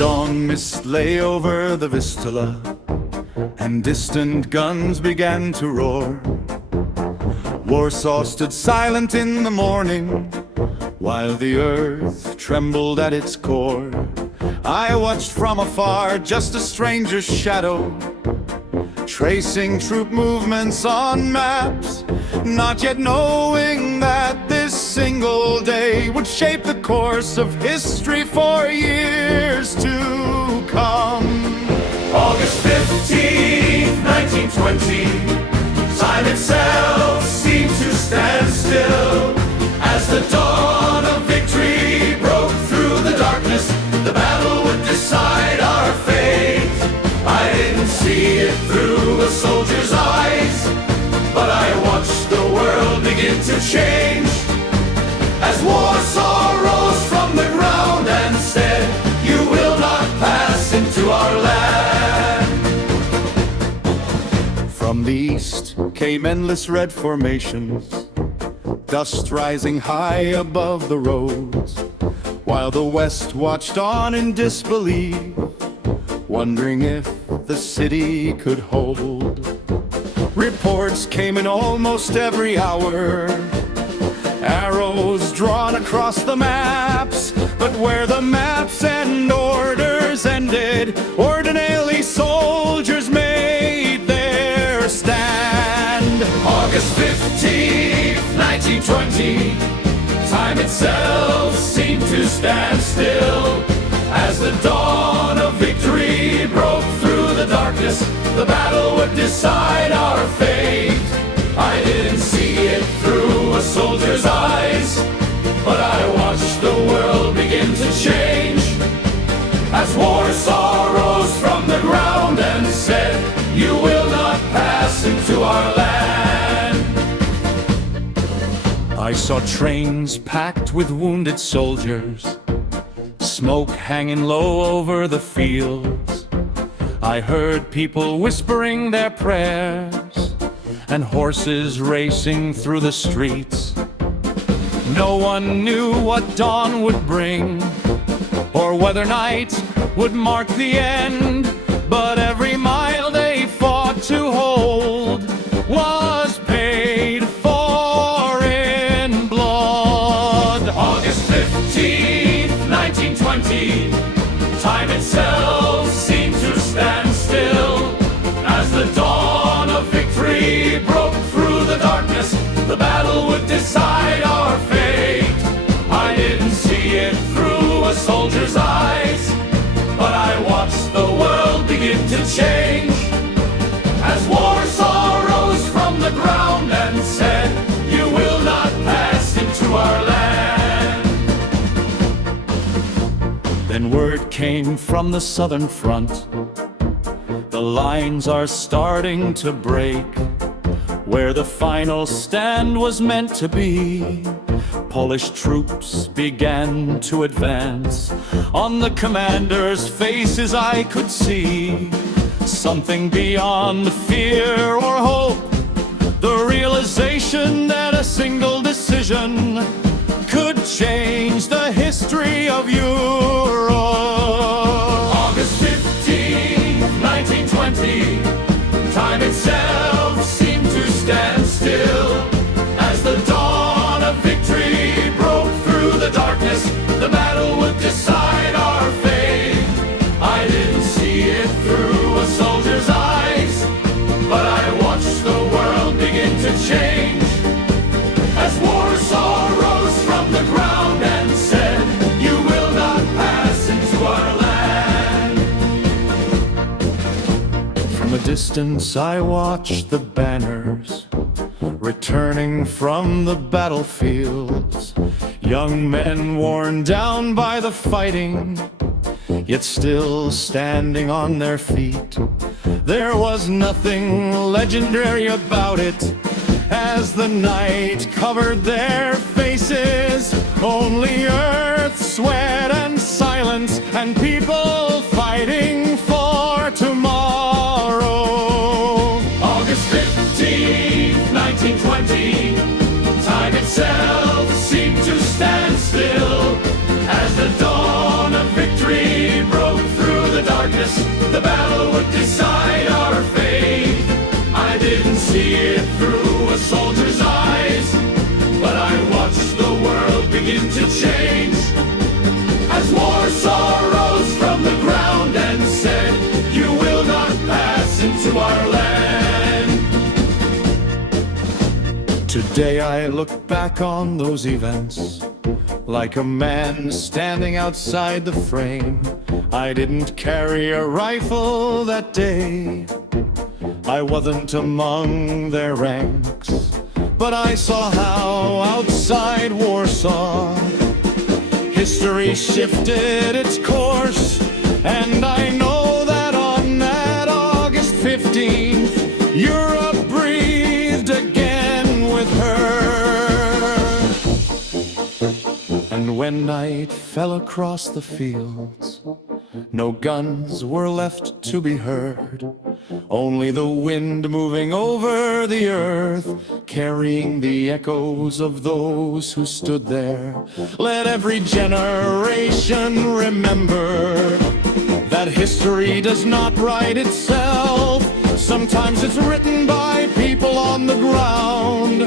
Dawn mist lay over the Vistula, and distant guns began to roar. Warsaw stood silent in the morning, while the earth trembled at its core. I watched from afar, just a stranger's shadow, tracing troop movements on maps, not yet knowing that this single day would shape the course of history for years to come. August 15th, 1920, time itself seemed to stand still as the dawn of victory broke through the darkness. The battle would decide our fate. I didn't see it through a soldier's eyes, but I watched the world begin to change as Warsaw rose from the ground and said, "You will not pass into our land." From the east came endless red formations, dust rising high above the roads, while the west watched on in disbelief, wondering if the city could hold. Reports came in almost every hour, arrows drawn across the maps, but where the maps and orders ended, ordinary soldiers made their stand. August 15th, 1920, time itself seemed to stand still as the dawn of victory broke through the darkness. The battle would decide our fate. I didn't see it through a soldier's eyes, but I watched the world begin to change as Warsaw rose from the ground and said, "You will not pass into our land." I saw trains packed with wounded soldiers, smoke hanging low over the fields. I heard people whispering their prayers and horses racing through the streets. No one knew what dawn would bring or whether night would mark the end, but every mile they fought to hold was paid for in blood. August 15th, 1920, time itself seemed to stand still as the dawn of victory broke through the darkness. The battle would decide our fate. I didn't see it through a soldier's eyes, but I watched the world begin to change as Warsaw rose from the ground and said, "You will not pass into our land." Then word came from the southern front, the lines are starting to break. Where the final stand was meant to be, Polish troops began to advance. On the commanders' faces I could see something beyond fear or hope, the realization that a single decision could change the history of Europe. August 15th, 1920, time itself seemed to stand still as the dawn of victory broke through the darkness. The battle would decide our fate. I didn't see it through a soldier's eyes, but I watched the world begin to change as Warsaw rose from the ground and said, "You will not pass into our land." From a distance I watched the banners returning from the battlefields, young men worn down by the fighting, yet still standing on their feet. There was nothing legendary about it as the night covered their faces, only earth, sweat, and silence, and people fighting for tomorrow. August 15th, 1920, time itself seemed to stand still as the dawn of victory broke begin to change. As Warsaw rose from the ground and said, "You will not pass into our land." Today I look back on those events like a man standing outside the frame. I didn't carry a rifle that day, I wasn't among their ranks, but I saw how outside Warsaw history shifted its course. And I know that on that August 15th, Europe breathed again with her. And when night fell across the fields, no guns were left to be heard, only the wind moving over the earth, carrying the echoes of those who stood there. Let every generation remember that history does not write itself. Sometimes it's written by people on the ground.